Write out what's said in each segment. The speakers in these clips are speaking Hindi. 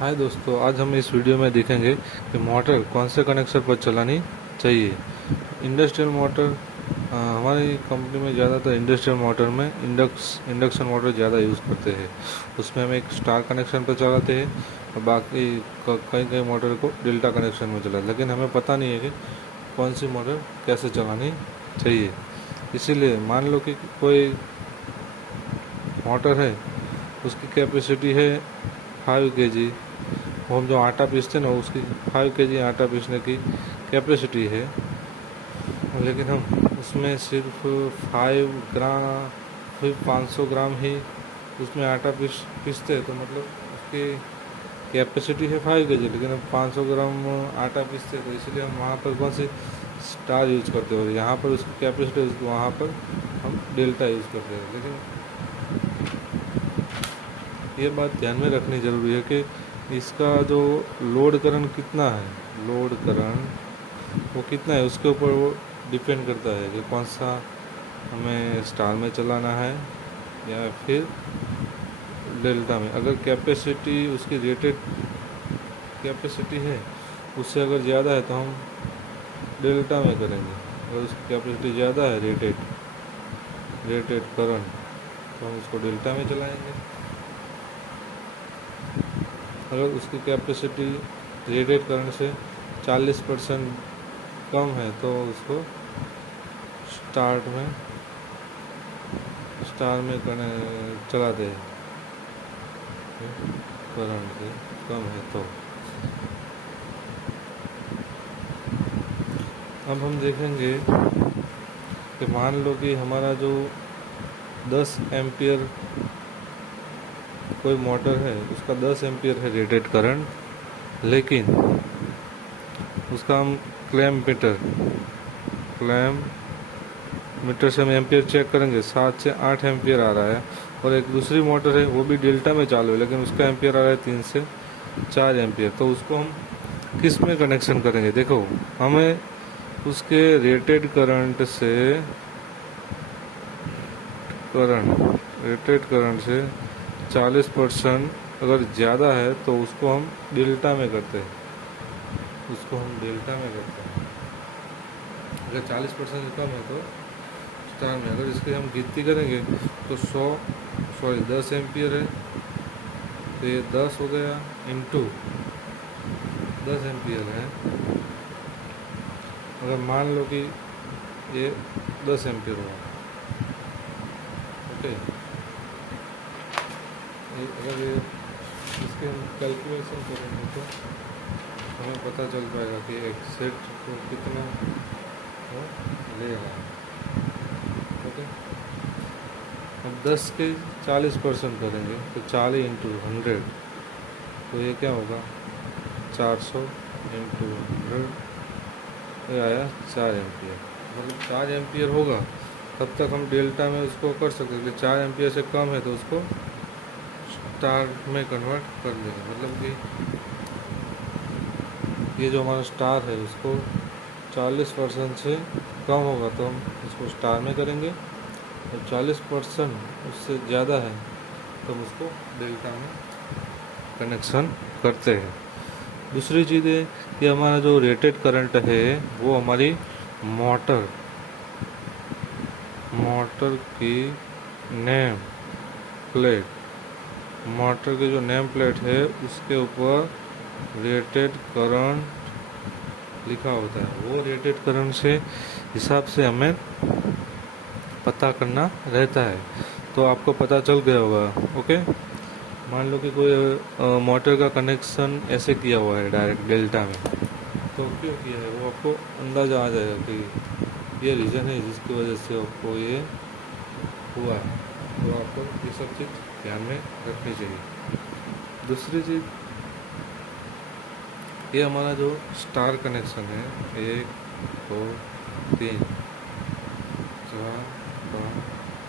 हाय दोस्तों, आज हम इस वीडियो में देखेंगे कि मोटर कौन से कनेक्शन पर चलानी चाहिए। इंडस्ट्रियल मोटर हमारी कंपनी में ज़्यादातर इंडस्ट्रियल मोटर में इंडक्शन मोटर ज़्यादा यूज़ करते हैं। उसमें हम एक स्टार कनेक्शन पर चलाते हैं और बाकी कई कई मोटर को डेल्टा कनेक्शन में चलाते हैं, लेकिन हमें पता नहीं है कि कौन सी मोटर कैसे चलानी चाहिए। इसीलिए मान लो कि कोई मोटर है, उसकी कैपेसिटी है 5 kg। हम जो आटा पीसते हैं ना, उसकी 5 kg आटा पीसने की कैपेसिटी है, लेकिन हम उसमें सिर्फ 5 ग्राम फिर 500 ग्राम ही उसमें आटा पीसते हैं। तो मतलब उसकी कैपेसिटी है 5 kg, लेकिन हम 500 ग्राम आटा पीसते हैं। तो इसलिए हम वहाँ पर कौन सी स्टार यूज करते हो, यहाँ पर उसकी कैपेसिटी, वहाँ पर हम डेल्टा यूज़ करते हैं। लेकिन ये बात ध्यान में रखनी ज़रूरी है कि इसका जो लोड करंट कितना है, लोड करंट वो कितना है, उसके ऊपर वो डिपेंड करता है कि कौन सा हमें स्टार में चलाना है या फिर डेल्टा में। अगर कैपेसिटी उसकी रेटेड कैपेसिटी है, उससे अगर ज़्यादा है तो हम डेल्टा में करेंगे। अगर उसकी कैपेसिटी ज़्यादा है, रेटेड करंट, तो हम उसको डेल्टा में चलाएंगे। अगर उसकी कैपेसिटी रेटेड करंट से 40% कम है तो उसको स्टार में चलाते हैं, करंट से कम है तो। अब हम देखेंगे कि मान लो कि हमारा जो 10 एम्पियर कोई मोटर है, उसका 10 एम्पियर है रेटेड करंट, लेकिन उसका हम क्लैम्प मीटर से हम एम्पियर चेक करेंगे, 7 से 8 एम्पियर आ रहा है। और एक दूसरी मोटर है, वो भी डेल्टा में चालू है, लेकिन उसका एम्पियर आ रहा है 3 से 4 एम्पियर। तो उसको हम किस में कनेक्शन करेंगे? देखो, हमें उसके रेटेड करंट से 40% अगर ज़्यादा है तो उसको हम डेल्टा में करते हैं। अगर 40% से कम है तो स्टार में। अगर इसकी हम गिनती करेंगे तो 10 एम्पियर है, तो ये 10 हो गया इंटू 10 एम्पियर है। अगर मान लो कि ये 10 एम्पियर हुआ, ओके। अगर ये इसके हम कैलकुलेशन करेंगे तो हमें पता चल पाएगा कि एक सेट को कितना वो ले रहा है, ओके। अब 10 के 40% करेंगे तो 40 इंटू 100, तो ये क्या होगा, 400 इंटू 100, ये आया 4 एम्पियर। मतलब 4 एम्पियर होगा तब तक हम डेल्टा में उसको कर सकते हैं। 4 एम्पियर से कम है तो उसको स्टार में कन्वर्ट कर देंगे। मतलब कि ये जो हमारा स्टार है, उसको 40% से कम होगा तो हम इसको स्टार में करेंगे, और 40% उससे ज़्यादा है तो हम उसको डेल्टा में कनेक्शन करते हैं। दूसरी चीज़ है कि हमारा जो रेटेड करंट है वो हमारी मोटर की नेम प्लेट है, उसके ऊपर रेटेड करंट लिखा होता है। वो रेटेड करंट से हिसाब से हमें पता करना रहता है। तो आपको पता चल गया होगा, ओके। मान लो कि कोई मोटर का कनेक्शन ऐसे किया हुआ है डायरेक्ट डेल्टा में, तो क्यों किया है वो आपको अंदाज़ा आ जाएगा कि ये रीज़न है जिसकी वजह से आपको ये हुआ है। तो आपको ये सब चीज़ ध्यान में रखनी चाहिए। दूसरी चीज़, ये हमारा जो स्टार कनेक्शन है, 1 2 3 4 5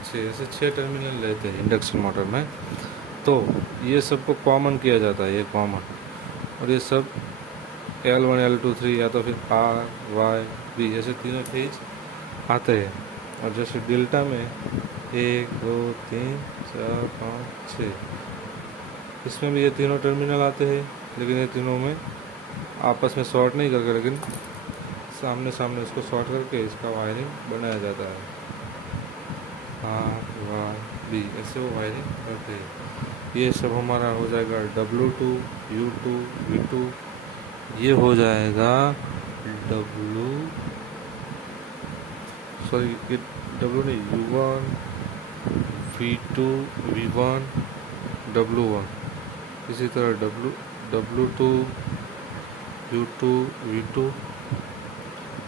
6, ऐसे 6 टर्मिनल रहते हैं इंडक्शन मोटर में। तो ये सबको कॉमन किया जाता है, ये कॉमन, और ये सब L1 L2 3 या तो फिर R Y B ऐसे तीनों फेज आते हैं। और जैसे डेल्टा में 1 2 3 4 5 6, इसमें भी ये तीनों टर्मिनल आते हैं। लेकिन ये तीनों में आपस में शॉर्ट नहीं करके, लेकिन सामने सामने इसको शॉर्ट करके इसका वायरिंग बनाया जाता है। बी ऐसे वो वायरिंग करते हैं। ये सब हमारा हो जाएगा W2 U2 V2। ये हो जाएगा W नहीं U1 V2 V1 W1। इसी तरह W2 U2 V2,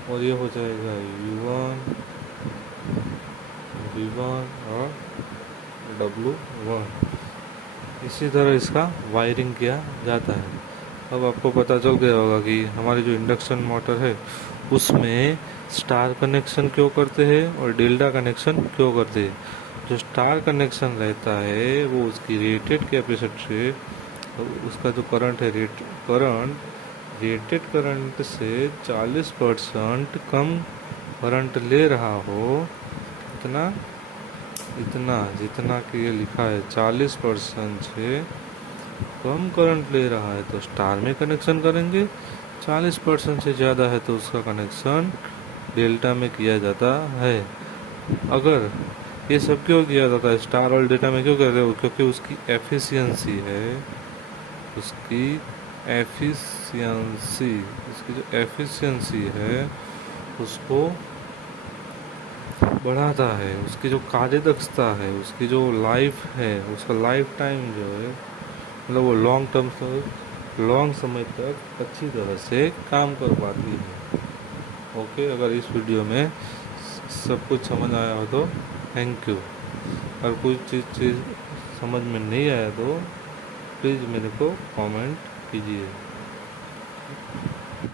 और ये हो जाएगा U1 V1 और W1। इसी तरह इसका वायरिंग किया जाता है। अब आपको पता चल गया होगा कि हमारी जो इंडक्शन मोटर है उसमें स्टार कनेक्शन क्यों करते हैं और डेल्टा कनेक्शन क्यों करते हैं। जो स्टार कनेक्शन रहता है वो उसकी रेटेड कैपेसिटी से, उसका जो करंट है रेटेड करंट से 40% कम करंट ले रहा हो, इतना जितना कि ये लिखा है 40% से कम करंट ले रहा है तो स्टार में कनेक्शन करेंगे। 40% से ज़्यादा है तो उसका कनेक्शन डेल्टा में किया जाता है। अगर ये सब क्यों किया जाता है, स्टार और डेल्टा में क्यों करते हो, क्योंकि उसकी एफिशिएंसी जो एफिशिएंसी है उसको बढ़ाता है। उसकी जो कार्यदक्षता है, उसकी जो लाइफ है, उसका लाइफ टाइम जो है, मतलब वो लॉन्ग समय तक अच्छी तरह से काम कर पाती है। ओके, अगर इस वीडियो में सब कुछ समझ आया हो तो थैंक यू। अगर कोई चीज़ समझ में नहीं आया तो प्लीज़ मेरे को कमेंट कीजिए।